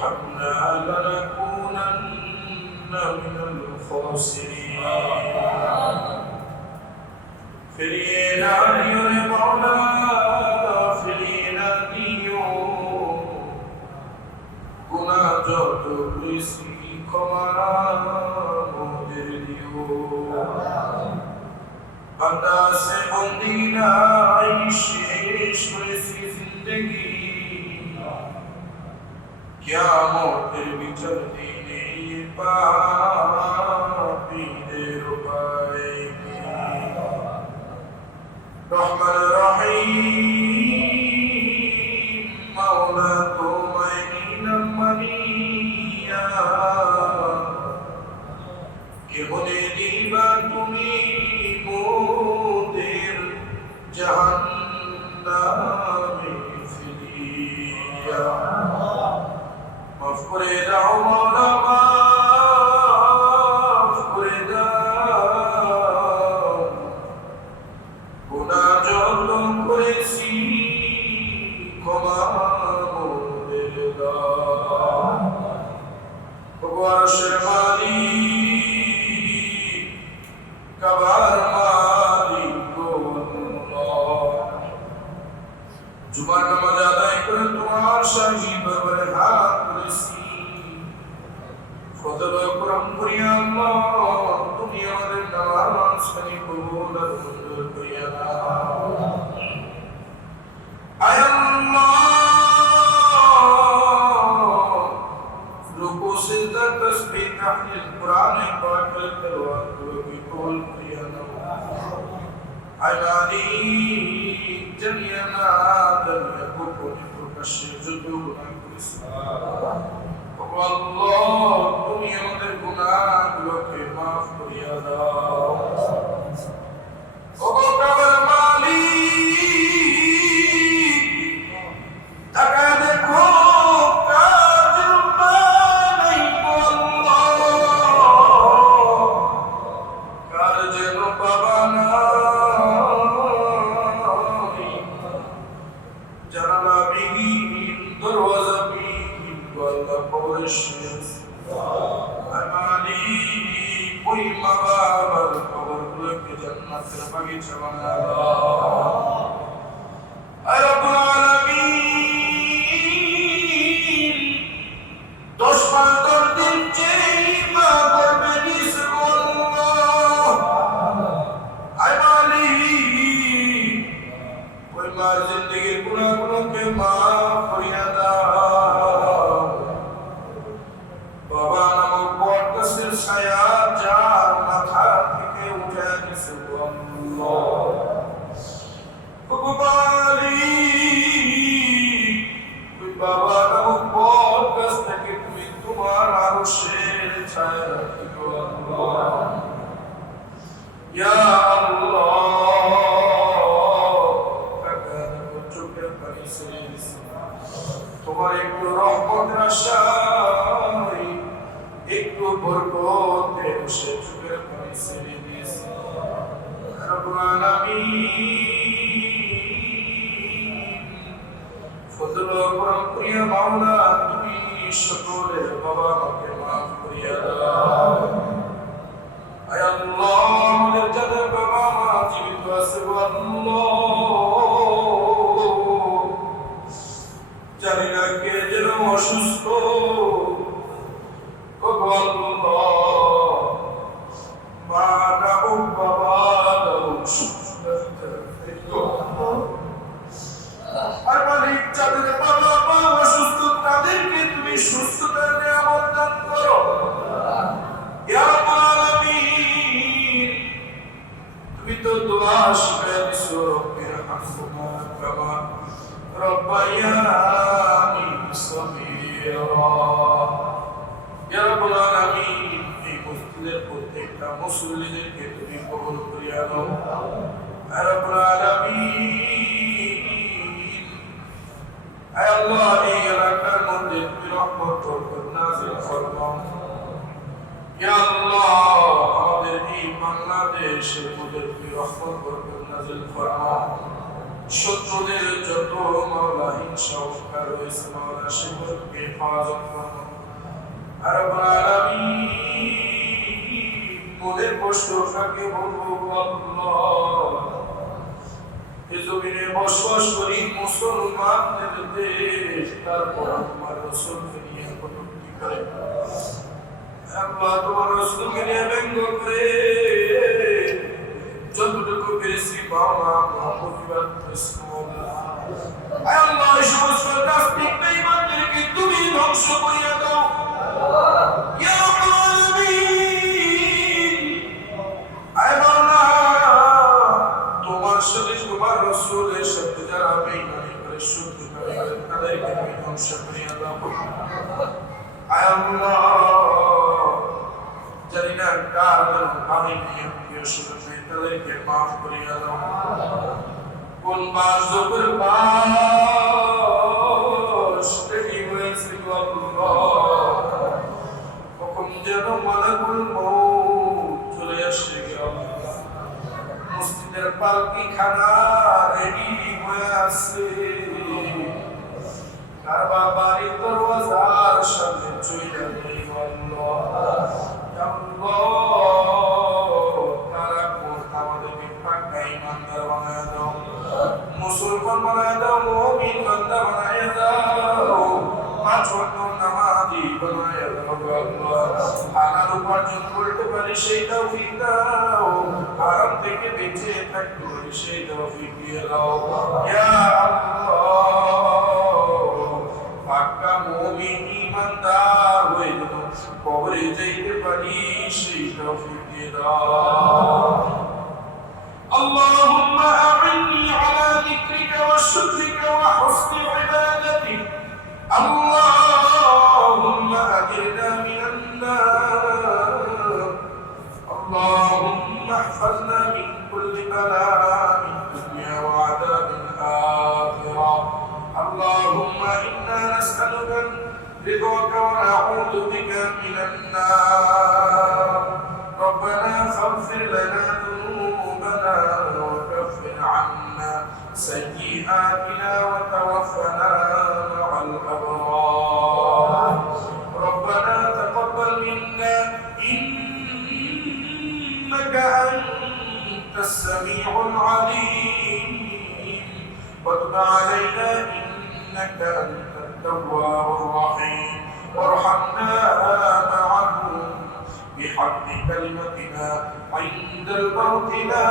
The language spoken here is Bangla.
ترحمنا لنكونن من الخاسرين فلينا مولا فلينا গুনাহ যত করেছি ক্ষমা মোদের দিও বান্দা সে বন্দি নাই শেষ করেছি জিন্দগি কিয়ামতের বিচার দিনে পাপীদের উপায় রহমান রহিম মাওলা তোমায় নিলাম মানিয়া কেমনে দিবা তুমি মোদের জাহান্নামে ফিরিয়া মাফ করে দাও মাওলা মাফ করে দাও গুনাহ যত করেছি ক্ষমা মোদের দাও ওগো আরশের মালিক কাবার মালিক গো আল্লাহ জুমার নামাজ আদায় করে তোমার শাহী দরবারে হাত তুলেছি ফজল করম করিয়া আল্লাহ তুমি আমাদের নামাজ খানি কবুল আর মঞ্জুর করিয়া দাও আয় আল্লাহ রুকু সিজদা তাসবিহ তাহলিল কুরআন পাক তেলাওয়াত করে কবুল করিয়া দাও আয় মালিক জানিয়ানা দুনিয়া গোপনে প্রকাশ্যে যত গুনাহ করেছি আল্লাহ তুমি আমাদের গুনাহগুলোকে মাফ করিয়া দাও ওগো কাবার মালিক তাকায় দেখো কাজ নাই আল্লাহ কার যেন বাবা নাই জানালা বিহীন দরওয়াজা বিহীন আল্লাহ কবরের মালিক ওই মা বাবার কবরগুলোকে জান্নাতের বাগিচা বানায় দাও আয় রব্বুল আলামিন 10 দিন যেই মা গর্ভে নিয়েছে আল্লাহ আয় মালিক ওই মার জিন্দেগির গুনাহগুলোকে মাফ করিয়া দাও বাবা নামক বটগাছের ছায়া যার মাথা থেকে উঠে গেছে আল্লাহ ওগো মালিক ওই বাবা নামক বটগাছ থেকে তুমি তোমার আরশের ছায়া দিও আল্লাহ ইয়া আল্লাহ চোখের পানি ছেড়ে দিছি তোমার একটু রহমতের আশায় একটু বরকতের সে চোখের পানি ছেড়ে দিয়েছি রব্বুল আলামিন ফজল করম করিয়া মাওলা তুমি সকলের বাবা মাকে মাফ করিয়া দাও আয় আল্লাহ আমাদের যাদের বাবা মা জীবিত আছে আল্লাহ জানি না কে যেন অসুস্থ ওগো আল্লাহ মা না হোক বাবা না হোক আর মালিক যাদের বাবা মা অসুস্থ তাদেরকে তুমি সুস্থতার নিয়ামত দান করো ইয়া রাব্বুল আলামিন তুমি তো দোয়া শিখায় দিছো রব্বির হামহুমা কামা রব্বায়ানি সগীরা ইয়া রাব্বুল আলামিন এই মসজিদের প্রত্যেকটা মুসল্লিদেরকে তুমি কবুল করিয়া নাও ইয়া রাব্বুল আলামিন আয় আল্লাহ এই এলাকার মধ্যে তুমি রহমত বরকত নাযিল ফরমাও ইয়া আল্লাহ আমাদের এই বাংলাদেশের মধ্যে তুমি রহমত বরকত নাযিল ফরমাও শত্রুদের যত মাওলা হিংসা অহংকার রয়েছে মাওলা সেগুলোকে হেফাজত করো। আর রব্বুল আলামিন মনের কষ্ট কাকে বলবো আল্লাহ, এই জমিনে বসবাস করি মুসলমানদের দেশ, তারপর তোমার রাসূলকে নিয়ে কটূক্তি করে আল্লাহ, তোমার রাসূলকে নিয়ে ব্যঙ্গ করে যতটুকু পেরেছি বাবা প্রতিবাদ করেছি আল্লাহ। এই সমস্ত নাস্তিক বেঈমানদেরকে তুমি ধ্বংস করিয়া দাও ইয়া রাব্বুল আলামিন। আয় মাওলা, তোমার সাথে তোমার রাসূলের সাথে যারা বেঈমানি করে শত্রু করে তাদেরকে তুমি ধ্বংস করিয়া দাও। আয় আল্লাহ, জানি না কার আমি প্রিয় শুনে তাদেরকে মাফ করিয়া দাও। কোন বাস জোর বাস রেডি হয়েছে আল্লাহ, কখন যেন মালাকুল মউত চলে আসে আল্লাহ। মসজিদের পালকি খানা রেডি হয়ে আছে, কারবা বাড়ির দরওয়াজার সামনে চলে গেল আল্লাহ। মুসলমান বানায় দাও, মুমিন বান্দা বানায় দাও, পাঁচ ওয়াক্ত নামাজি বানায় দাও আল্লাহ। হালাল উপার্জন করতে পারি সেই তৌফিক দাও, হারাম থেকে বেঁচে থাকতে পারি সেই তৌফিক দিয়ে দাও ইয়া আল্লাহ। পাক্কা মুমিন ঈমানদার হয়ে যেন কবরে যাইতে পারি সেই তৌফিক দিয়ে দাও। اللهم أعني على ذكرك وشكرك وحسن عبادتك. اللهم أجرنا من النار. اللهم احفظنا من كل بلاء الدنيا وعذاب الآخرة. اللهم إنا نسألك رضاك ونعوذ بك من النار. ربنا فاغفر لنا ذنوبنا وكفر عنا سيئاتنا وتوفنا مع الأبرار. ربنا تقبل منا إنك أنت السميع العليم وتب علينا إنك أنت التواب الرحيم وارحمنا معهم بحق كلمتنا عند الموت لا